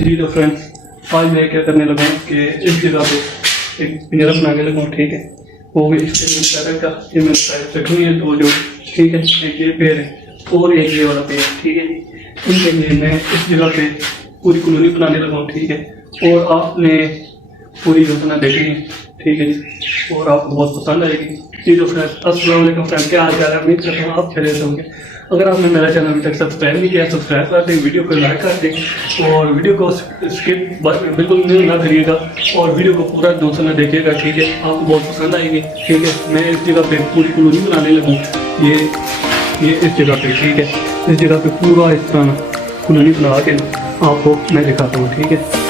जी तो फ्रेंड्स, आज मैं क्या करने लगा हूँ कि इस जगह पे एक पिंजरा बना के लगा हूँ। ठीक है, वो भी इसके तरह का ये मैंने साइड रखनी है दो जो। ठीक है, एक ये पेड़ है और एक ये वाला पेड़। ठीक है जी, उनके लिए मैं इस जगह पे पूरी कॉलोनी बनाने लगा हूँ। ठीक है, और आपने पूरी योजना देखी है। ठीक है जी, और आपको बहुत पसंद आएगी। जी तो फ्रेंड्स, अस्सलाम वालेकुम फ्रेंड, क्या हाल चाल है? उम्मीद करता हूँ आप खैरियत से होंगे। अगर आपने मेरा चैनल अभी तक सब्सक्राइब नहीं किया, सब्सक्राइब कर दें, वीडियो को लाइक कर दें और वीडियो को स्किप बिल्कुल नहीं ना करिएगा और वीडियो को पूरा दोस्तों ने देखिएगा। ठीक है, आपको बहुत पसंद आएगी। ठीक है, मैं इस जगह पे पूरी कॉलोनी बनाने लगूँ। ये इस जगह पे, ठीक है, इस जगह पे पूरा इस तरह कॉलोनी बना के आपको मैं दिखाता हूँ। ठीक है,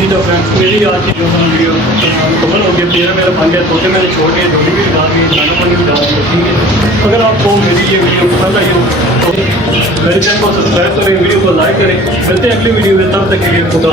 जी तो फ्रेंड्स मेरी आज की जो है वीडियो मुकम्मल हो गई। मेरा बन गया छोटे मैंने छोड़ के जोड़ी भी लगा दी, गाना पानी भी लगा दिया। ठीक है, अगर आपको मेरी ये वीडियो पसंद आई हो तो मेरे चैनल को सब्सक्राइब करें, वीडियो को लाइक करें। मिलते हैं अगली वीडियो में, तब तक के लिए खुदा।